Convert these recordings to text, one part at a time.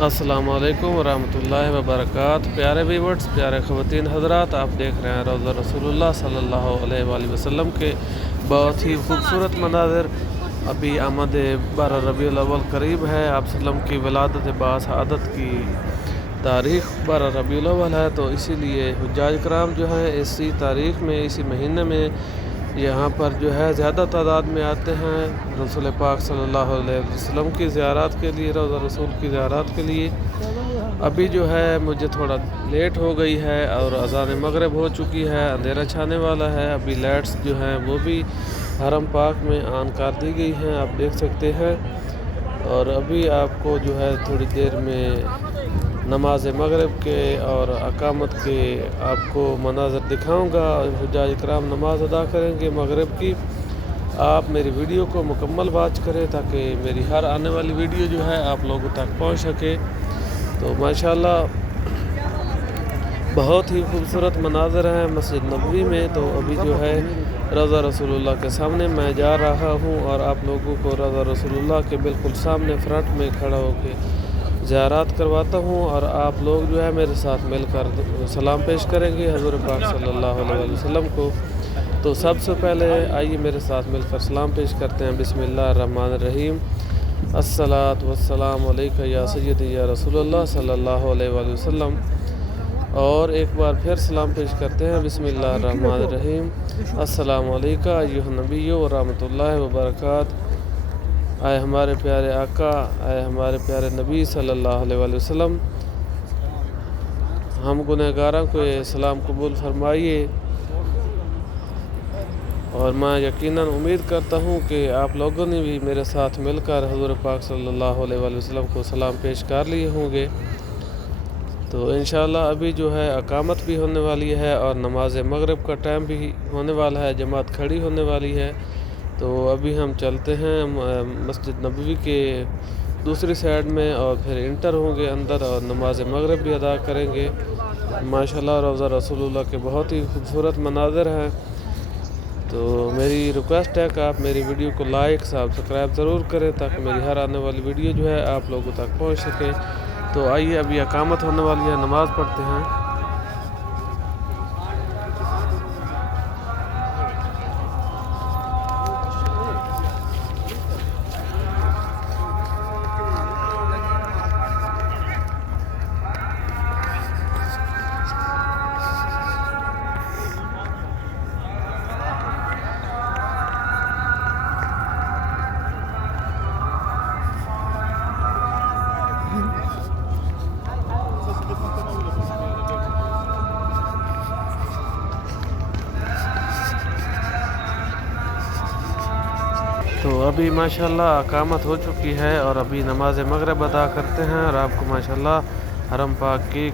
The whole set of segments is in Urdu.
السلام علیکم ورحمۃ اللہ وبرکاتہ۔ پیارے ویورز، پیارے خواتین حضرات، آپ دیکھ رہے ہیں روضہ رسول اللہ صلی اللہ علیہ وآلہ وسلم کے بہت ہی خوبصورت مناظر۔ ابھی آمد 12 ربیع الاول قریب ہے۔ آپ وسلم کی ولادت باسعادت کی تاریخ 12 ربیع الاول ہے، تو اسی لیے حجاج کرام جو ہیں اسی تاریخ میں، اسی مہینے میں یہاں پر جو ہے زیادہ تعداد میں آتے ہیں رسول پاک صلی اللہ علیہ وسلم کی زیارات کے لیے، روضہ رسول کی زیارات کے لیے۔ ابھی جو ہے مجھے تھوڑا لیٹ ہو گئی ہے اور اذان مغرب ہو چکی ہے، اندھیرا چھانے والا ہے۔ ابھی لائٹس جو ہیں وہ بھی حرم پاک میں آن کر دی گئی ہیں، آپ دیکھ سکتے ہیں۔ اور ابھی آپ کو جو ہے تھوڑی دیر میں نماز مغرب کے اور اقامت کے آپ کو مناظر دکھاؤں گا۔ حجاج کرام نماز ادا کریں گے مغرب کی۔ آپ میری ویڈیو کو مکمل واچ کریں تاکہ میری ہر آنے والی ویڈیو جو ہے آپ لوگوں تک پہنچ سکے۔ تو ماشاءاللہ بہت ہی خوبصورت مناظر ہیں مسجد نبوی میں۔ تو ابھی جو ہے روضہ رسول اللہ کے سامنے میں جا رہا ہوں اور آپ لوگوں کو روضہ رسول اللہ کے بالکل سامنے فرنٹ میں کھڑا ہو کے زیارات کرواتا ہوں، اور آپ لوگ جو ہے میرے ساتھ مل کر سلام پیش کریں گے حضور پاک صلی اللہ علیہ وسلم کو۔ تو سب سے پہلے آئیے میرے ساتھ مل کر سلام پیش کرتے ہیں۔ بسم اللہ الرحمن الرحیم۔ الصلاۃ والسلام علیکہ یا سیدی یا رسول اللہ صلی اللہ علیہ وآلہ وسلم۔ اور ایک بار پھر سلام پیش کرتے ہیں۔ بسم اللہ الرحمن الرحیم۔ السلام علیکہ ایھا النبی ورحمۃ اللہ وبرکاتہ۔ اے ہمارے پیارے آقا، اے ہمارے پیارے نبی صلی اللہ علیہ وآلہ وسلم، ہم گنہگاراں کو یہ سلام قبول فرمائیے۔ اور میں یقیناً امید کرتا ہوں کہ آپ لوگوں نے بھی میرے ساتھ مل کر حضور پاک صلی اللہ علیہ وآلہ وسلم کو سلام پیش کر لیے ہوں گے۔ تو انشاءاللہ ابھی جو ہے اقامت بھی ہونے والی ہے اور نماز مغرب کا ٹائم بھی ہونے والا ہے، جماعت کھڑی ہونے والی ہے۔ تو ابھی ہم چلتے ہیں مسجد نبوی کے دوسری سائیڈ میں اور پھر انٹر ہوں گے اندر اور نماز مغرب بھی ادا کریں گے۔ ماشاءاللہ روضہ رسول اللہ کے بہت ہی خوبصورت مناظر ہیں۔ تو میری ریکویسٹ ہے کہ آپ میری ویڈیو کو لائک سبسکرائب ضرور کریں تاکہ میری ہر آنے والی ویڈیو جو ہے آپ لوگوں تک پہنچ سکے۔ تو آئیے ابھی اقامت ہونے والی ہے، نماز پڑھتے ہیں۔ تو ابھی ماشاءاللہ اقامت ہو چکی ہے اور ابھی نماز مغرب ادا کرتے ہیں، اور آپ کو ماشاءاللہ حرم پاک کی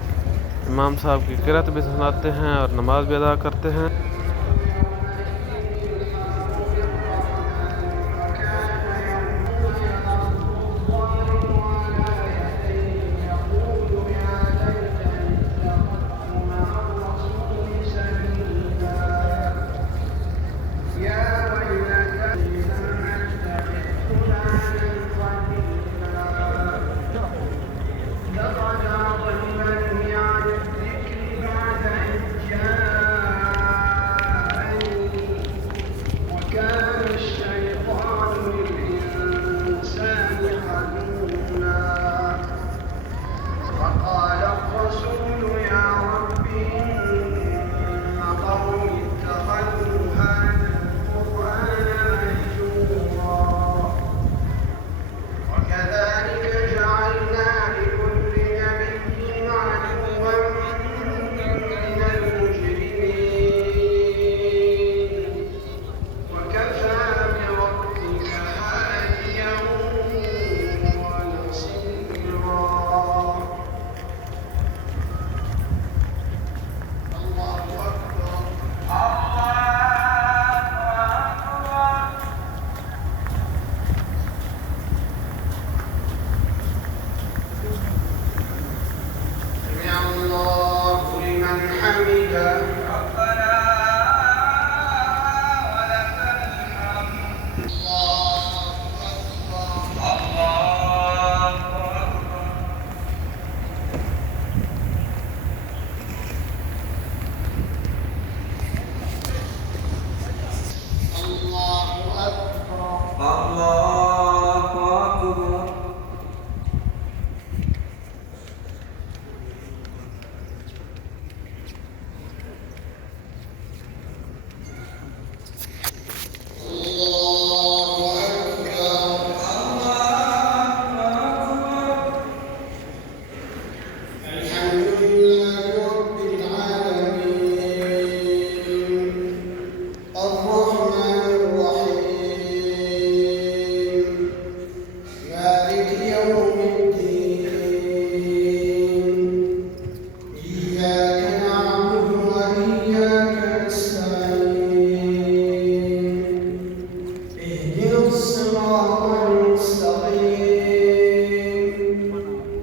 امام صاحب کی قرات بھی سناتے ہیں اور نماز بھی ادا کرتے ہیں۔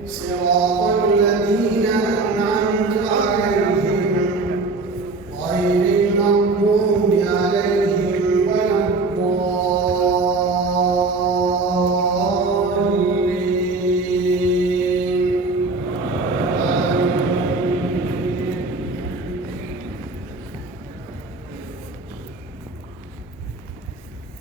صراط الذين أنعمت عليهم غير المغضوب عليهم ولا الضالين.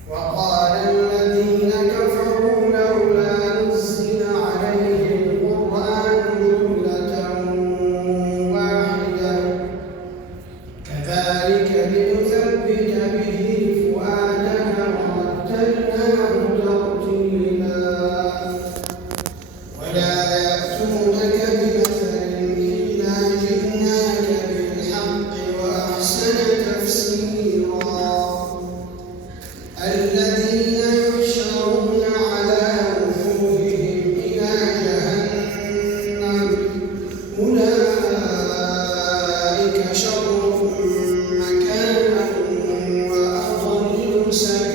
وقال الذين كفروا لولا نزل عليه القرآن جملة واحدة كذلك لنثبت به فؤادك ورتلناه ترتيلا. ولا يأتونك بمثل إلا جئناك بالحق وأحسن تفسيرا. الذين يحشرون على وجوههم إلى جهنم أولئك شر مكانا وأضل سبيلا.